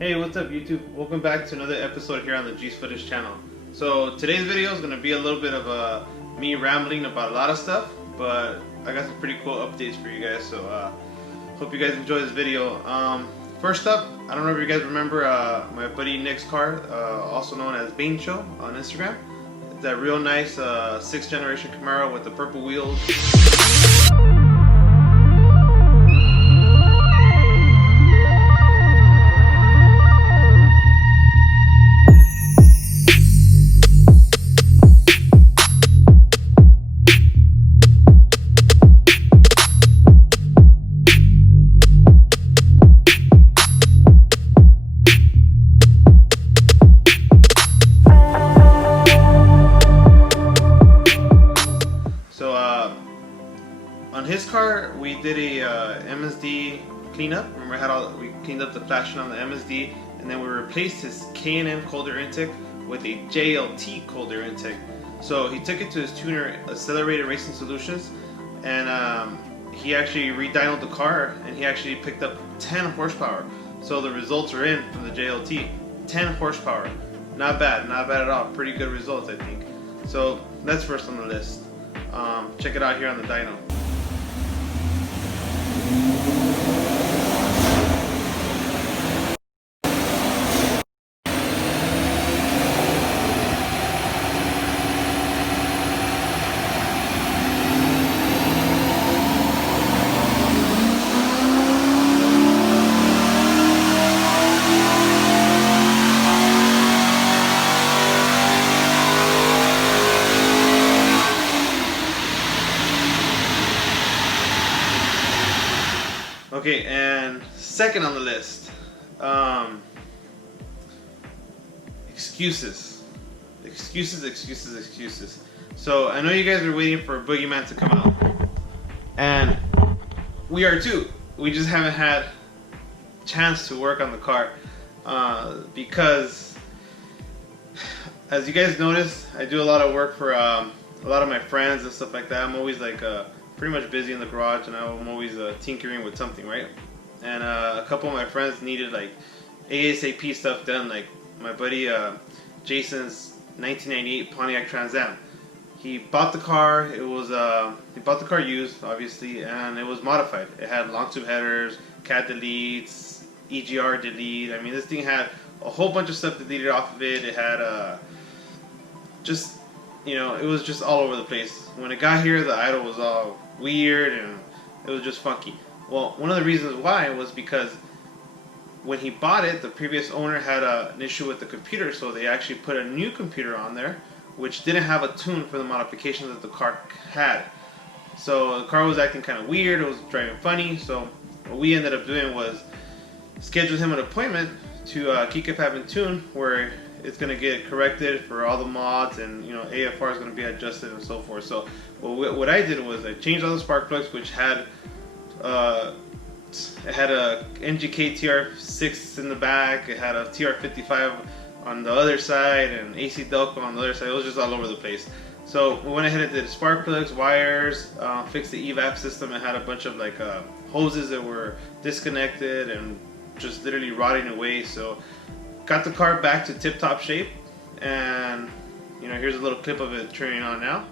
Hey, what's up YouTube? Welcome back to another episode here on the G's Footage channel. So today's video is going to be a little bit of me rambling about a lot of stuff, but I got some pretty cool updates for you guys, so hope you guys enjoy this video. First up, I don't know if you guys remember my buddy Nick's car, also known as Bane Show on Instagram. It's that real nice 6th generation Camaro with the purple wheels. On his car, we did a MSD cleanup. Remember, we cleaned up the flashing on the MSD, and then we replaced his K&M cold air intake with a JLT cold air intake. So he took it to his tuner, Accelerated Racing Solutions, and he actually re-dynoed the car, and he actually picked up 10 horsepower. So the results are in from the JLT. 10 horsepower. Not bad at all. Pretty good results, I think. So that's first on the list. Check it out here on the dyno. Okay, and second on the list, excuses. So I know you guys are waiting for Boogeyman to come out, and we are too. We just haven't had a chance to work on the car because, as you guys notice, I do a lot of work for a lot of my friends and stuff like that. I'm always like pretty much busy in the garage, and I'm always tinkering with something, right? And a couple of my friends needed like ASAP stuff done, like my buddy Jason's 1998 Pontiac Trans Am. He bought the car. It was he bought the car used, obviously, and it was modified. It had long tube headers, cat deletes, EGR delete. I mean, this thing had a whole bunch of stuff deleted off of it. It had just, you know, it was just all over the place. When it got here, the idle was all weird and it was just funky. Well, one of the reasons why was because when he bought it, the previous owner had an issue with the computer, so they actually put a new computer on there which didn't have a tune for the modifications that the car had. So the car was acting kind of weird, it was driving funny, so what we ended up doing was schedule him an appointment to keep having tune, where it's going to get corrected for all the mods, and you know, AFR is going to be adjusted and so forth. So what I did was I changed all the spark plugs, which had it had a NGK TR6 in the back, it had a TR55 on the other side, and AC Delco on the other side. It was just all over the place. So we went ahead and did spark plugs, wires, fixed the evap system. It had a bunch of like hoses that were disconnected and just literally rotting away. So got the car back to tip-top shape, and you know, here's a little clip of it turning on now.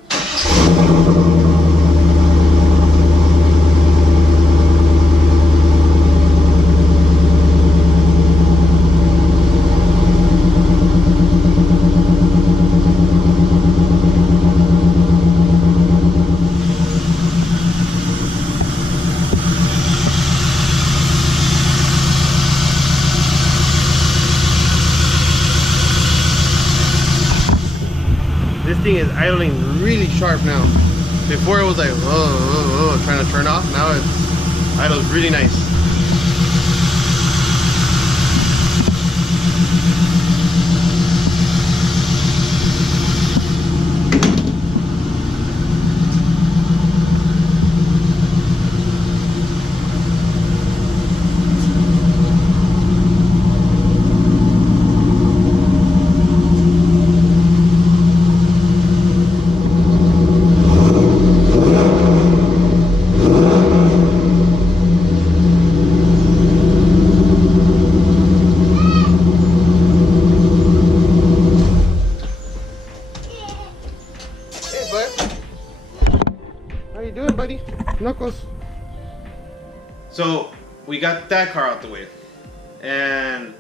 This thing is idling really sharp now. Before it was like trying to turn off. Now it's idles really nice. got that car out the way. And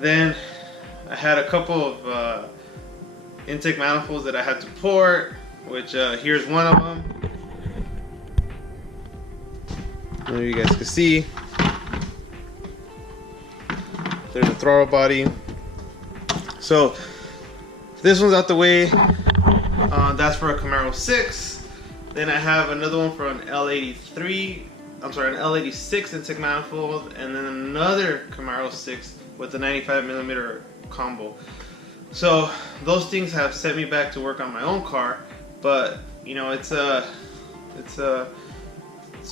then I had a couple of intake manifolds that I had to port, which here's one of them. There you guys can see. There's the throttle body. So this one's out the way. That's for a Camaro 6. Then I have another one for an L86 intake manifold, and then another Camaro 6 with the 95mm combo. So those things have set me back to work on my own car, but you know, it's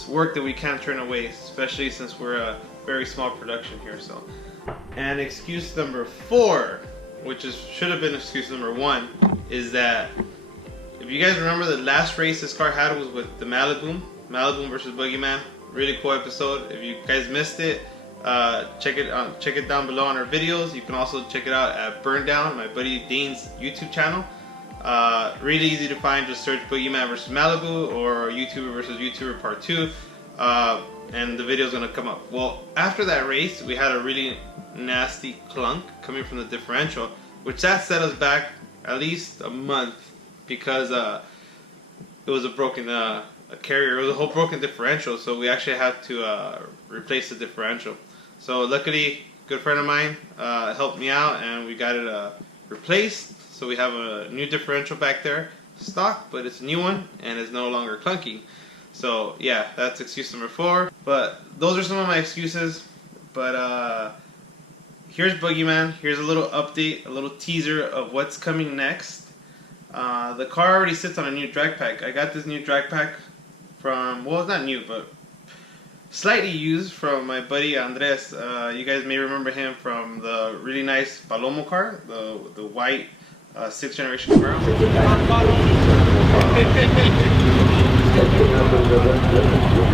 work that we can't turn away, especially since we're a very small production here. So, and excuse number 4, which should have been excuse number 1, is that if you guys remember, the last race this car had was with the Malibu versus Boogeyman. Really cool episode. If you guys missed it, check it down below on our videos. You can also check it out at Burn Down, my buddy Dane's YouTube channel. Really easy to find. Just search Boogeyman versus Malibu or YouTuber versus YouTuber Part 2, and the video is gonna come up. Well, after that race, we had a really nasty clunk coming from the differential, which that set us back at least a month, because it was a broken carrier. It was a whole broken differential, so we actually had to replace the differential. So luckily, a good friend of mine helped me out, and we got it replaced. So we have a new differential back there, stock, but it's a new one and it's no longer clunky. So yeah, that's excuse number 4. But those are some of my excuses. But here's Boogeyman. Here's a little update, a little teaser of what's coming next. The car already sits on a new drag pack. I got this new drag pack from, well, it's not new, but slightly used, from my buddy Andres. You guys may remember him from the really nice Palomo car, the white 6th generation Camaro.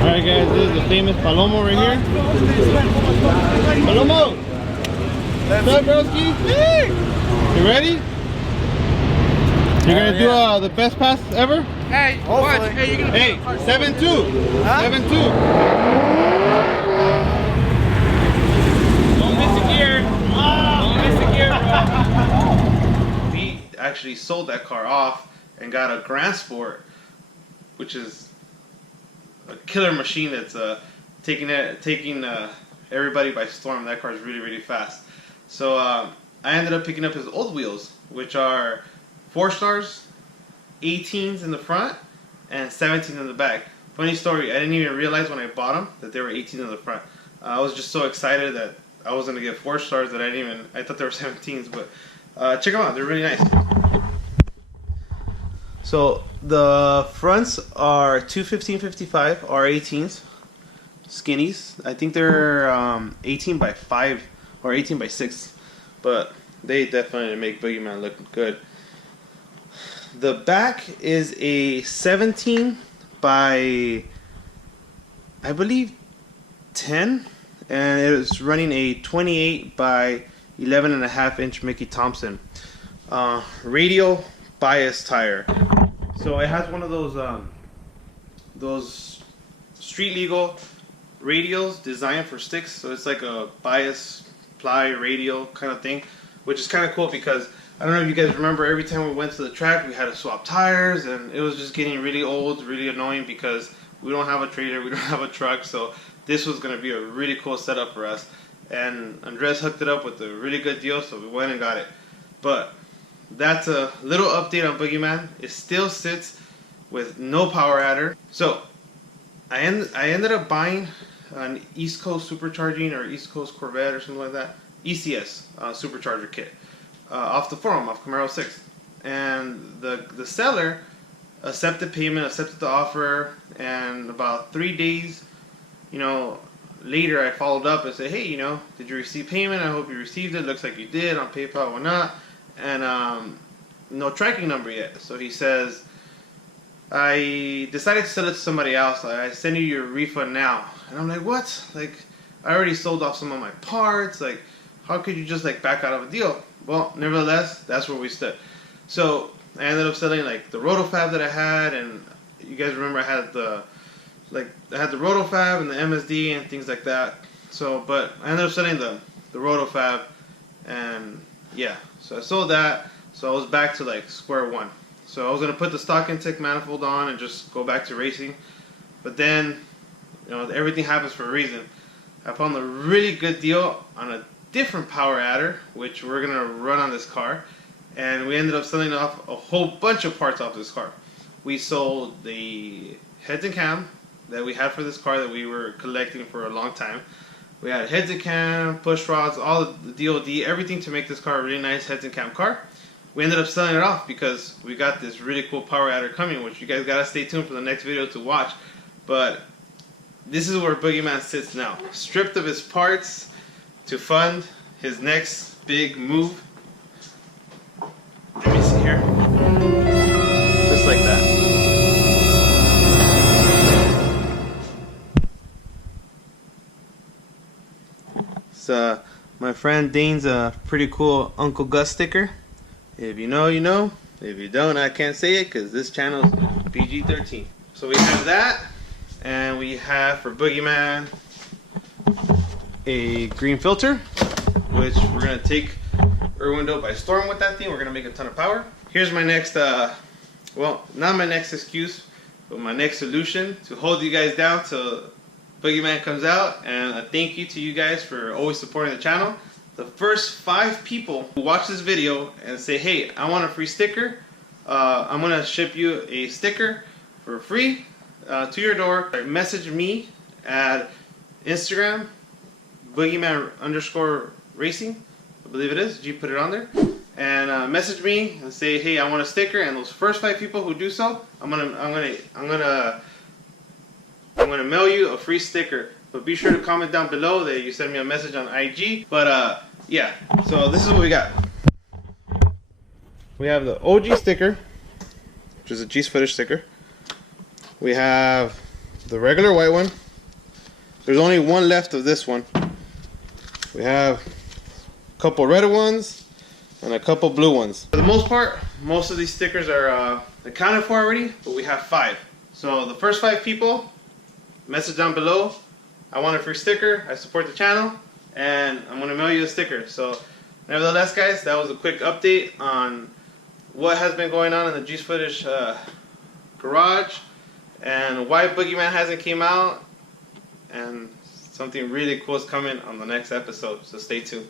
Alright guys, this is the famous Palomo right here. Palomo! What's up, broski? You ready? You're gonna do the best pass ever? Hey, watch. Hey, you're gonna. Hey, 7-2. Huh? 7-2. Don't miss a gear. Don't miss a gear, bro. We actually sold that car off and got a Grand Sport, which is a killer machine that's taking everybody by storm. That car is really, really fast. So I ended up picking up his old wheels, which are 4 stars, 18s in the front, and 17s in the back. Funny story, I didn't even realize when I bought them that they were 18s in the front. I was just so excited that I was gonna get 4 stars that I thought they were 17s, but check them out, they're really nice. So the fronts are 215/55 R18s, skinnies. I think they're 18x5 or 18x6, but they definitely make Boogeyman look good. The back is a 17 by, I believe, 10, and it is running a 28 by 11.5-inch Mickey Thompson radial bias tire. So it has one of those street legal radials designed for sticks. So it's like a bias ply radial kind of thing, which is kind of cool because I don't know if you guys remember, every time we went to the track, we had to swap tires, and it was just getting really old, really annoying, because we don't have a trailer, we don't have a truck, so this was going to be a really cool setup for us. And Andres hooked it up with a really good deal, so we went and got it. But that's a little update on Boogeyman. It still sits with no power adder. So I ended up buying an East Coast Supercharging or East Coast Corvette or something like that, ECS supercharger kit. Off the forum, off Camaro 6, and the seller accepted payment, accepted the offer, and about 3 days, later, I followed up and said, hey, did you receive payment? I hope you received it. Looks like you did on PayPal or not, and no tracking number yet. So he says, I decided to sell it to somebody else. I send you your refund now. And I'm like, what? Like, I already sold off some of my parts. Like, how could you just back out of a deal? Well, nevertheless, that's where we stood. So I ended up selling the rotofab that I had, and you guys remember I had the like I had the Rotofab and the MSD and things like that. So, but I ended up selling the Rotofab, and yeah, so I sold that. So I was back to like square one. So I was gonna put the stock intake manifold on and just go back to racing, but then, you know, everything happens for a reason. I found a really good deal on a different power adder, which we're gonna run on this car, and we ended up selling off a whole bunch of parts off this car. We sold the heads and cam that we had for this car that we were collecting for a long time. We had heads and cam, push rods, all the DOD, everything to make this car a really nice heads and cam car. We ended up selling it off because we got this really cool power adder coming, which you guys gotta stay tuned for the next video to watch. But this is where Boogeyman sits now, stripped of his parts to fund his next big move. Let me see here. Just like that. It's my friend Dane's pretty cool Uncle Gus sticker. If you know, you know. If you don't, I can't say it because this channel is PG-13. So we have that, and we have for Boogeyman a green filter, which we're gonna take Irwindale by storm with that thing. We're gonna make a ton of power. Here's my next, well, not my next excuse, but my next solution to hold you guys down till Boogeyman comes out. And a thank you to you guys for always supporting the channel. The first 5 people who watch this video and say, hey, I want a free sticker, I'm gonna ship you a sticker for free to your door. Message me at Instagram, Boogeyman_racing, I believe it is. G put it on there. And message me and say, hey, I want a sticker. And those first 5 people who do so, I'm gonna mail you a free sticker. But be sure to comment down below that you send me a message on IG. But yeah, so this is what we got. We have the OG sticker, which is a G's footage sticker. We have the regular white one. There's only one left of this one. We have a couple red ones and a couple blue ones. For the most part, most of these stickers are accounted for already, but we have 5. So the first 5 people, message down below, I want a free sticker, I support the channel, and I'm going to mail you a sticker. So nevertheless, guys, that was a quick update on what has been going on in the G's footage garage, and why Boogeyman hasn't came out, and something really cool is coming on the next episode, so stay tuned.